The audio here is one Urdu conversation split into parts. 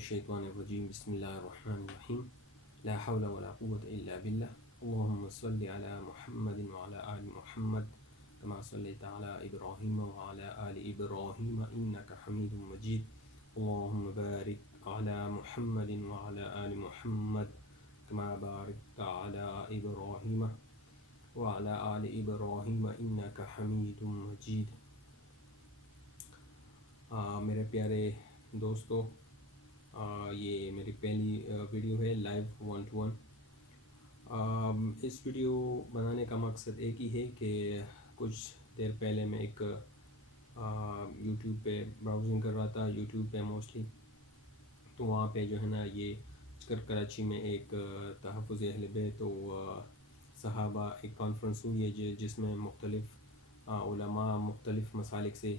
الشیطان الرجیم بسم اللہ الرحمن الرحیم لا حول ولا قوة الا باللہ اللہم صلی علی محمد وعلی آل محمد كما صلیت علی ابراہیم وعلی آل ابراہیم انک حمید مجید اللہم بارک علی محمد وعلی آل محمد كما بارکت علی ابراہیم وعلی آل ابراہیم انک حمید مجید۔ میرے پیارے دوستو، یہ میری پہلی ویڈیو ہے لائیو 1 to 1۔ اس ویڈیو بنانے کا مقصد ایک ہی ہے کہ کچھ دیر پہلے میں ایک یوٹیوب پہ براؤزنگ کر رہا تھا، یوٹیوب پہ موسٹلی، تو وہاں پہ جو ہے نا یہ کراچی میں ایک تحفظ اہل بیت و صحابہ ایک کانفرنس ہوئی ہے جس میں مختلف علماء مختلف مسالک سے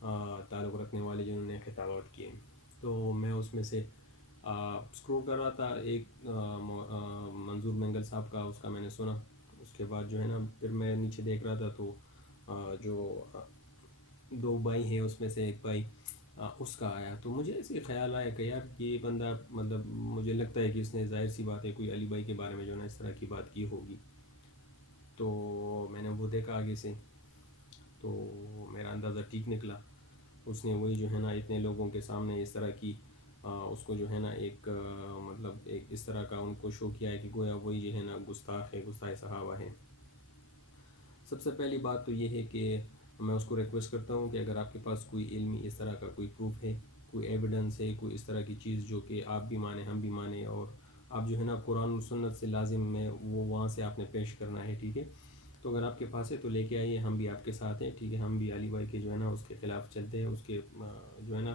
تعلق رکھنے والے جنہوں نے خطابات کیے، تو میں اس میں سے اسکرول کر رہا تھا، ایک منظور مینگل صاحب کا اس کا میں نے سنا۔ اس کے بعد جو ہے نا پھر میں نیچے دیکھ رہا تھا تو جو 2 بھائی ہیں اس میں سے ایک بھائی اس کا آیا، تو مجھے ایسے خیال آیا کہ یار یہ بندہ مطلب مجھے لگتا ہے کہ اس نے ظاہر سی بات ہے کوئی علی بھائی کے بارے میں جو ہے نا اس طرح کی بات کی ہوگی، تو میں نے وہ دیکھا آگے سے، تو میرا اندازہ ٹھیک نکلا۔ اس نے وہی جو ہے نا اتنے لوگوں کے سامنے اس طرح کی اس کو جو ہے نا ایک مطلب ایک اس طرح کا ان کو شو کیا ہے کہ گویا وہی جو ہے نا گستاخ ہے، گستاخ صحابہ ہے۔ سب سے پہلی بات تو یہ ہے کہ میں اس کو ریکویسٹ کرتا ہوں کہ اگر آپ کے پاس کوئی علمی اس طرح کا کوئی پروف ہے، کوئی ایویڈنس ہے، کوئی اس طرح کی چیز جو کہ آپ بھی مانیں ہم بھی مانیں، اور آپ جو ہے نا قرآن و سنت سے لازم میں وہ وہاں سے آپ نے پیش کرنا ہے، ٹھیک ہے؟ تو اگر آپ کے پاس ہے تو لے کے آئیے، ہم بھی آپ کے ساتھ ہیں، ٹھیک ہے؟ ہم بھی علی بھائی کے جو ہے نا اس کے خلاف چلتے ہیں، اس کے جو ہے نا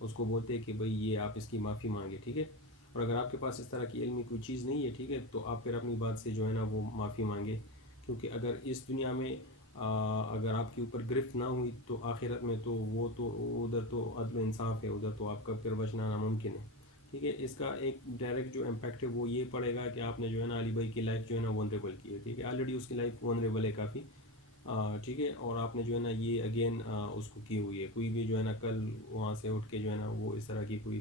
اس کو بولتے ہیں کہ بھئی یہ آپ اس کی معافی مانگے، ٹھیک ہے؟ اور اگر آپ کے پاس اس طرح کی علمی کوئی چیز نہیں ہے، ٹھیک ہے، تو آپ پھر اپنی بات سے جو ہے نا وہ معافی مانگے، کیونکہ اگر اس دنیا میں اگر آپ کے اوپر گرفت نہ ہوئی تو آخرت میں تو وہ تو ادھر تو عدل و انصاف ہے، ادھر تو آپ کا پھر بچنا ناممکن ہے، ٹھیک ہے؟ اس کا ایک ڈائریکٹ جو امپیکٹ ہے وہ یہ پڑے گا کہ آپ نے جو ہے نا علی بھائی کی لائف جو ہے نا ونریبل کی ہے، ٹھیک ہے؟ آلریڈی اس کی لائف ونریبل ہے کافی، ٹھیک ہے؟ اور آپ نے جو ہے نا یہ اگین اس کو کی ہوئی ہے، کوئی بھی جو ہے نا کل وہاں سے اٹھ کے جو ہے نا وہ اس طرح کی کوئی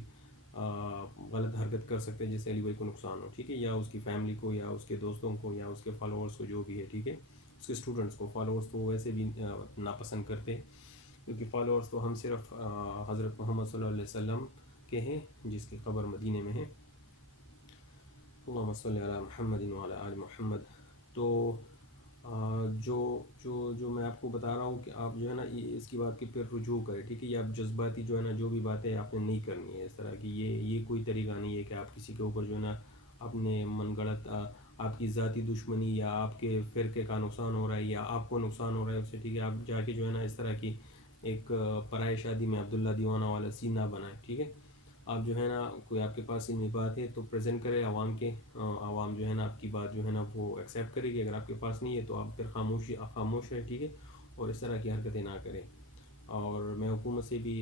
غلط حرکت کر سکتے ہیں جس سے علی بھائی کو نقصان ہو، ٹھیک ہے؟ یا اس کی فیملی کو یا اس کے دوستوں کو یا اس کے فالوورس کو، جو بھی ہے، ٹھیک ہے؟ اس کے اسٹوڈنٹس کو، فالوورس تو ویسے بھی ناپسند کرتے، کیونکہ فالوورس تو ہم صرف حضرت محمد صلی اللہ علیہ وسلم کے ہیں جس کی قبر مدینے میں ہے، اللہم صلی علی محمد وعلی آل محمد۔ تو جو میں آپ کو بتا رہا ہوں کہ آپ جو ہے نا اس کی بات کی پھر رجوع کریں، ٹھیک ہے؟ یہ آپ جذباتی جو ہے نا جو بھی باتیں آپ نے نہیں کرنی ہے اس طرح کی، یہ کوئی طریقہ نہیں ہے کہ آپ کسی کے اوپر جو ہے نا اپنے من گڑت آپ کی ذاتی دشمنی یا آپ کے فرقے کا نقصان ہو رہا ہے یا آپ کو نقصان ہو رہا ہے اس سے، ٹھیک ہے؟ آپ جا کے جو ہے نا اس طرح کی ایک پرائے شادی میں عبداللہ دیوانہ والا سین نہ بنائیں، ٹھیک ہے؟ آپ جو ہے نا کوئی آپ کے پاس علمی بات ہے تو پریزنٹ کرے عوام کے، عوام جو ہے نا آپ کی بات جو ہے نا وہ ایکسیپٹ کرے گی، اگر آپ کے پاس نہیں ہے تو آپ پھر خاموش ہے، ٹھیک ہے؟ اور اس طرح کی حرکتیں نہ کریں۔ اور میں حکومت سے بھی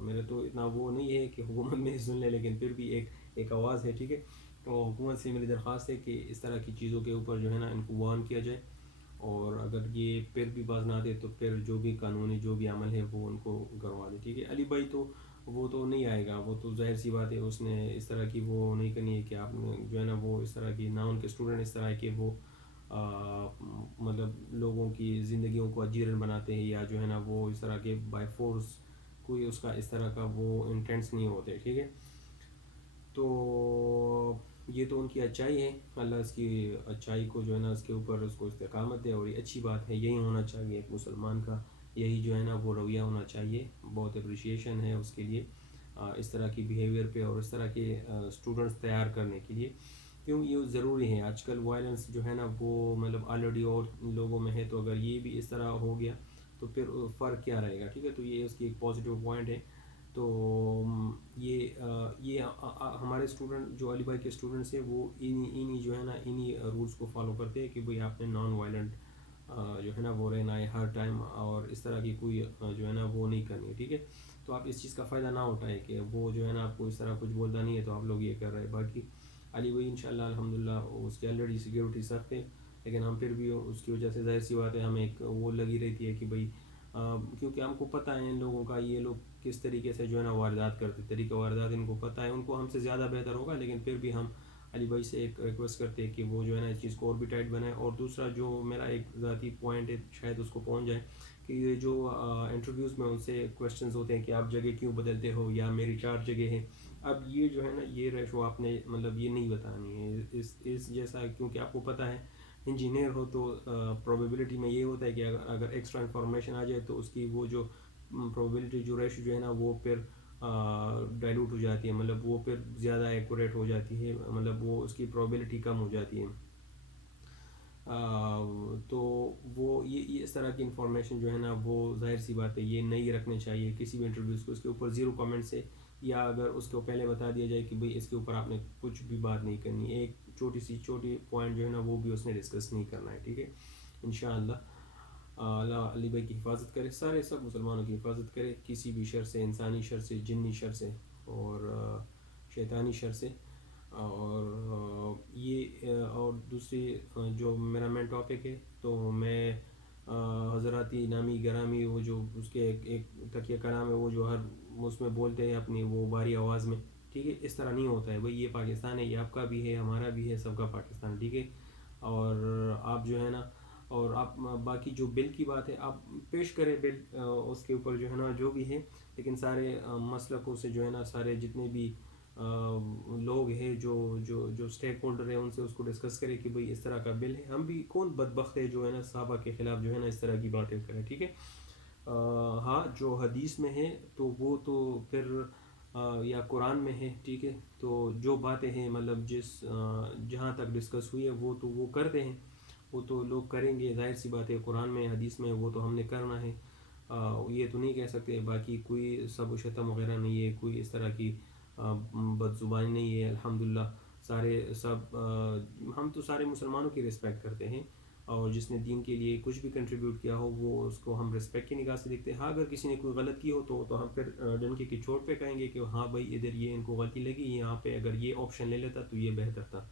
میرا تو اتنا وہ نہیں ہے کہ حکومت میری سن لے، لیکن پھر بھی ایک آواز ہے، ٹھیک ہے؟ تو حکومت سے میری درخواست ہے کہ اس طرح کی چیزوں کے اوپر جو ہے نا ان کو وارن کیا جائے، اور اگر یہ پھر بھی باز نہ دے تو پھر جو بھی قانونی جو بھی عمل ہے وہ ان کو کروا دے، ٹھیک ہے؟ علی بھائی تو وہ تو نہیں آئے گا، وہ تو ظاہر سی بات ہے اس نے اس طرح کی وہ نہیں کرنی ہے کہ آپ نے جو ہے نا وہ اس طرح کی، نہ ان کے اسٹوڈنٹ اس طرح کے وہ مطلب لوگوں کی زندگیوں کو اجیرن بناتے ہیں، یا جو ہے نا وہ اس طرح کے بائی فورس کوئی اس کا اس طرح کا وہ انٹینٹس نہیں ہوتے، ٹھیک ہے؟ تو یہ تو ان کی اچائی ہے، اللہ اس کی اچائی کو جو ہے نا اس کے اوپر اس کو استقامت دے، اور یہ اچھی بات ہے، یہی ہونا چاہیے ایک مسلمان کا، یہی جو ہے نا وہ رویہ ہونا چاہیے۔ بہت اپریشیشن ہے اس کے لیے اس طرح کی بیہیویئر پہ اور اس طرح کے اسٹوڈنٹس تیار کرنے کے لیے، کیوں یہ ضروری ہے۔ آج کل وائلنس جو ہے نا وہ مطلب آلریڈی اور لوگوں میں ہے، تو اگر یہ بھی اس طرح ہو گیا تو پھر فرق کیا رہے گا، ٹھیک ہے؟ تو یہ اس کی ایک پازیٹیو پوائنٹ ہے۔ تو یہ ہمارے اسٹوڈنٹ جو علی بھائی کے اسٹوڈنٹس ہیں وہ انہی جو ہے نا انہی رولس کو فالو کرتے ہیں کہ بھئی آپ نے نان وائلنٹ جو ہے نا وہ رہنا ہے ہر ٹائم، اور اس طرح کی کوئی جو ہے نا وہ نہیں کرنی ہے، ٹھیک ہے؟ تو آپ اس چیز کا فائدہ نہ اٹھائیں کہ وہ جو ہے نا آپ کو اس طرح کچھ بولتا نہیں ہے تو آپ لوگ یہ کر رہے ہیں۔ باقی علی بھائی انشاءاللہ الحمدللہ اس کی آلریڈی سیکیورٹی سخت ہے، لیکن ہم پھر بھی اس کی وجہ سے ظاہر سی بات ہے ہمیں ایک وہ لگی رہتی ہے کہ بھئی کیونکہ ہم کو پتہ ہے ان لوگوں کا یہ لوگ کس طریقے سے جو ہے نا واردات کرتے، طریقہ واردات ان کو پتہ ہے، ان کو ہم سے زیادہ بہتر ہوگا، لیکن پھر بھی ہم علی بھائی سے ایک ریکویسٹ کرتے ہیں کہ وہ جو ہے نا اس چیز کو اور بھی ٹائٹ بنائے. اور دوسرا جو میرا ایک ذاتی پوائنٹ ہے، شاید اس کو پہنچ جائے، کہ یہ جو انٹرویوز میں ان سے کویشچنز ہوتے ہیں کہ آپ جگہ کیوں بدلتے ہو، یا میری 4 جگہ ہیں. اب یہ جو ہے نا یہ ریشو آپ نے مطلب یہ نہیں بتانی ہے اس جیسا، کیونکہ آپ کو پتہ ہے انجینئر ہو تو پروبیبلٹی میں یہ ہوتا ہے کہ اگر ایکسٹرا انفارمیشن آ جائے تو اس کی وہ جو پروبیبلٹی جو ریشو جو ہے نا وہ پھر ڈائلوٹ ہو جاتی ہے، مطلب وہ پھر زیادہ ایکوریٹ ہو جاتی ہے، مطلب وہ اس کی پروبیبلٹی کم ہو جاتی ہے. تو وہ یہ اس طرح کی انفارمیشن جو ہے نا وہ ظاہر سی بات ہے یہ نہیں رکھنے چاہیے کسی بھی انٹرویوز کو. اس کے اوپر 0 کامنٹ سے، یا اگر اس کو پہلے بتا دیا جائے کہ بھئی اس کے اوپر آپ نے کچھ بھی بات نہیں کرنی، ایک چھوٹی پوائنٹ جو ہے نا وہ بھی اس نے ڈسکس نہیں کرنا ہے. ٹھیک ہے، انشاءاللہ اللہ علی بھائی کی حفاظت کرے، سب مسلمانوں کی حفاظت کرے کسی بھی شر سے، انسانی شر سے، جنی شر سے، اور شیطانی شر سے. اور یہ اور دوسری جو میرا مین ٹاپک ہے، تو میں حضراتی نامی گرامی وہ جو اس کے ایک تکیہ کلام ہے، وہ جو ہر اس میں بولتے ہیں اپنی وہ باری آواز میں. ٹھیک ہے، اس طرح نہیں ہوتا ہے بھئی، یہ پاکستان ہے، یہ آپ کا بھی ہے، ہمارا بھی ہے، سب کا پاکستان. ٹھیک ہے، اور آپ جو ہے نا، اور آپ باقی جو بل کی بات ہے آپ پیش کریں بل، اس کے اوپر جو ہے نا جو بھی ہے، لیکن سارے مسلکوں سے جو ہے نا، سارے جتنے بھی لوگ ہیں جو اسٹیک ہولڈر ہیں، ان سے اس کو ڈسکس کرے کہ بھئی اس طرح کا بل ہے. ہم بھی کون بدبخت ہے جو ہے نا صحابہ کے خلاف جو ہے نا اس طرح کی باتیں کریں. ٹھیک ہے، ہاں جو حدیث میں ہے تو وہ تو پھر یا قرآن میں ہے. ٹھیک ہے، تو جو باتیں ہیں مطلب جہاں تک ڈسکس ہوئی ہے وہ کرتے ہیں، وہ تو لوگ کریں گے، ظاہر سی بات ہے. قرآن میں حدیث میں وہ تو ہم نے کرنا ہے. یہ تو نہیں کہہ سکتے باقی کوئی سب و شتم وغیرہ نہیں ہے، کوئی اس طرح کی بد زبانی نہیں ہے. الحمدللہ ہم تو سارے مسلمانوں کی رسپیکٹ کرتے ہیں، اور جس نے دین کے لیے کچھ بھی کنٹریبیوٹ کیا ہو وہ اس کو ہم رسپیکٹ کی نگاہ سے دیکھتے ہیں. ہاں اگر کسی نے کوئی غلط کی ہو تو ہم پھر ڈنکے کی چوٹ پہ کہیں گے کہ ہاں بھائی ادھر یہ ان کو غلطی لگی، یہاں پہ اگر یہ آپشن لے لیتا تو یہ بہتر تھا.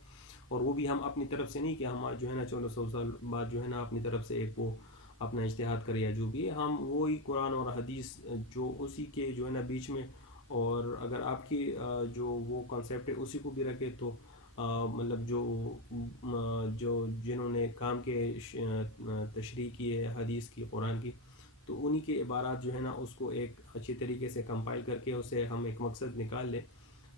اور وہ بھی ہم اپنی طرف سے نہیں کہ ہم جو ہے نا 1400 سال بعد جو ہے نا اپنی طرف سے ایک وہ اپنا اجتہاد کرے یا جو بھی ہے، ہم وہی قرآن اور حدیث جو اسی کے جو ہے نا بیچ میں، اور اگر آپ کی جو وہ کنسیپٹ ہے اسی کو بھی رکھے تو مطلب جو جنہوں نے کام کے تشریح کی ہے حدیث کی، قرآن کی، تو انہی کے عبارات جو ہے نا اس کو ایک اچھی طریقے سے کمپائل کر کے اسے ہم ایک مقصد نکال لیں.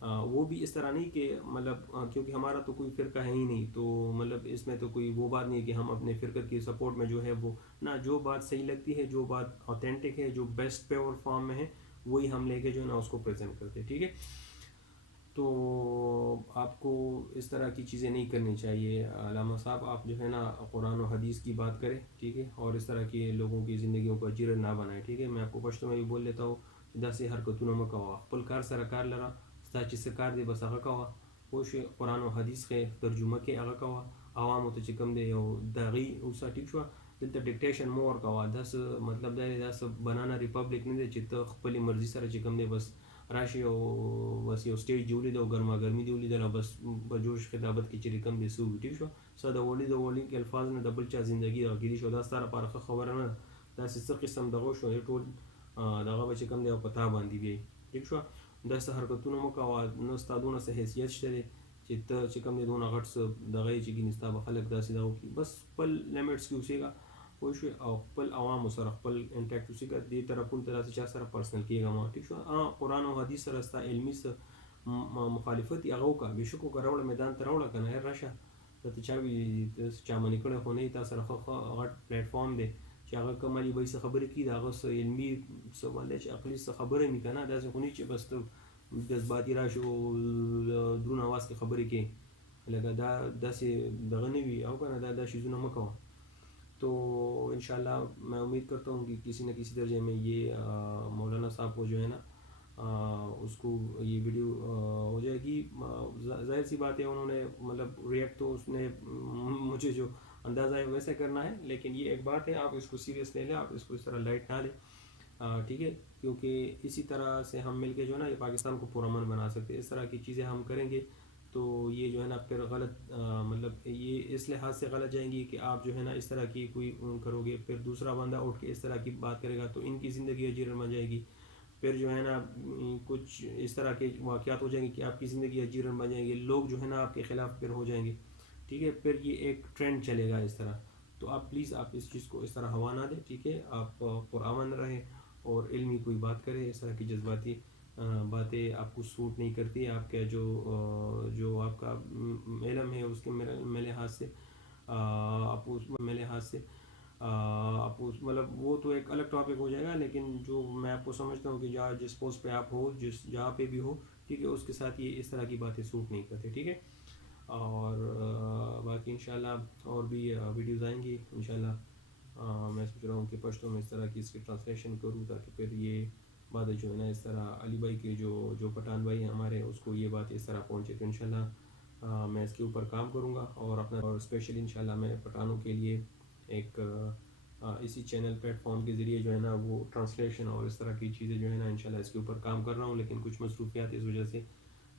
وہ بھی اس طرح نہیں کہ مطلب کیونکہ ہمارا تو کوئی فرقہ ہے ہی نہیں، تو مطلب اس میں تو کوئی وہ بات نہیں ہے کہ ہم اپنے فرقہ کی سپورٹ میں جو ہے وہ نہ، جو بات صحیح لگتی ہے، جو بات اوتھینٹک ہے، جو بیسٹ پیور فارم میں ہے، وہی ہم لے کے جو ہے نا اس کو پریزنٹ کرتے. ٹھیک ہے، تو آپ کو اس طرح کی چیزیں نہیں کرنی چاہیے. علامہ صاحب آپ جو ہے نا قرآن و حدیث کی بات کریں. ٹھیک ہے، اور اس طرح کے لوگوں کی زندگیوں کو جرر نہ بنائے. ٹھیک ہے، میں آپ کو پشتو میں بھی بول لیتا ہوں، داسې حرکتونه مه کوه، خپل کار سره کار لره، ستا چې څه کار دی بس هغه کوه، پوه شوې، قرآن و حدیث کې ترجمه کې هغه کوه، عوامو ته چې کوم دی یو د هغې اوسه. ټیک شوه، دلته ډکټیشن مه ورکوه. داسې مطلب دا دی داسې بنانا ریپبلک نه دی چې ته خپلې مرضي سره چې کوم دی بس راشي او بس یو سټیج دی ولیده او ګرما ګرمي دی ولیدله بس په جوش خطابت کې چې کوم دی څه وي. ټیک شوه، ستا د وړي کې الفاظ نه د بل چا زندګي دغه کېدای شو، دا ستا لپاره ښه خبره نه ده. داسې څه قسم دغه شو ټول دغه به چې کوم دی او په تا باندې بیایي. ټیک شوه، داسې حرکتونه مه کوه، نه ستا دونه څه حیثیت شته دی چې ته چې کوم دی دونه غټ څه دغه یې چې ګینې ستا به خلک داسې دغه وکړي. بس خپل لیمټس کې اوسېږه، پوه شوې، او خپل عوامو سره خپل انټیکټ اوسېږه، دې طرفونو ته داسې چا سره پرسنل کېږه مه. ټیک شوه، قرآن او حدیث سره ستا علمي څه مخالفت یې هغه وکړه، بېشک وکړه، راوړه میدان ته راوړه که نه، راشه ته چا وي چا منې کړی خو نه یې، تا سره ښه غټ پلیټفارم دی چې هغه کوم علي بھائی څه خبرې کوي، د هغه څه علمي څه باندې چې عقلي څه خبره وي که نه، داسې خو نه چې بس ته جذباتي راشي او دروند اواز کې خبرې کوي، لکه دا داسې دغه نه وي او که نه، دا شیزونه مه کوه. تو انشاءاللہ میں امید کرتا ہوں کہ کسی نہ کسی درجے میں یہ مولانا صاحب کو جو ہے نا اس کو یہ ویڈیو ہو جائے گی. ظاہر سی بات ہے انہوں نے مطلب ریئیکٹ تو اس نے مجھے جو اندازہ ہے ویسے کرنا ہے، لیکن یہ ایک بات ہے آپ اس کو سیریس لے لیں، آپ اس کو اس طرح لائٹ نہ لیں. ٹھیک ہے، کیونکہ اسی طرح سے ہم مل کے جو ہے نا یہ پاکستان کو پرامن بنا سکتے ہیں. اس طرح کی چیزیں ہم کریں گے تو یہ جو ہے نا پھر غلط مطلب یہ اس لحاظ سے غلط جائیں گی کہ آپ جو ہے نا اس طرح کی کوئی کرو گے، پھر دوسرا بندہ اٹھ کے اس طرح کی بات کرے گا تو ان کی زندگی اجیرن بن جائے گی. پھر جو ہے نا کچھ اس طرح کے واقعات ہو جائیں گے کہ آپ کی زندگی اجیرن بن جائیں گے، لوگ جو ہے نا آپ کے خلاف پھر ہو جائیں گے. ٹھیک ہے، پھر یہ ایک ٹرینڈ چلے گا اس طرح. تو آپ پلیز آپ اس چیز کو اس طرح ہوا نہ دیں. ٹھیک ہے، آپ پرامن رہیں اور علمی کوئی بات کریں. اس طرح کی جذباتی باتیں آپ کو سوٹ نہیں کرتی. آپ کا جو آپ کا علم ہے اس کے میرے لحاظ سے آپ اس میرے لحاظ سے آپ اس مطلب وہ تو ایک الگ ٹاپک ہو جائے گا، لیکن جو میں آپ کو سمجھتا ہوں کہ جس پوسٹ پہ آپ ہو، جہاں پہ بھی ہو، ٹھیک ہے، اس کے ساتھ یہ اس طرح کی باتیں سوٹ نہیں کرتے. ٹھیک ہے، اور باقی انشاءاللہ اور بھی ویڈیوز آئیں گی انشاءاللہ. میں سوچ رہا ہوں کہ پشتو میں اس طرح کی اس کی ٹرانسلیشن کروں تاکہ پھر یہ باتیں جو ہے نا اس طرح علی بھائی کے جو پٹھان بھائی ہیں ہمارے، اس کو یہ بات اس طرح پہنچے. تو انشاءاللہ میں اس کے اوپر کام کروں گا اور اسپیشلی انشاءاللہ میں پٹھانوں کے لیے ایک اسی چینل پلیٹ فارم کے ذریعے جو ہے نا وہ ٹرانسلیشن اور اس طرح کی چیزیں جو ہے نا انشاءاللہ اس کے اوپر کام کر رہا ہوں. لیکن کچھ مصروفیات اس وجہ سے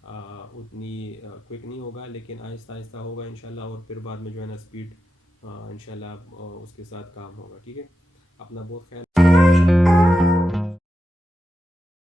اتنی کوئک نہیں ہوگا، لیکن آہستہ آہستہ ہوگا انشاءاللہ. اور پھر بعد میں جو ہے نا اسپیڈ انشاءاللہ اس کے ساتھ کام ہوگا. ٹھیک ہے، اپنا بہت خیال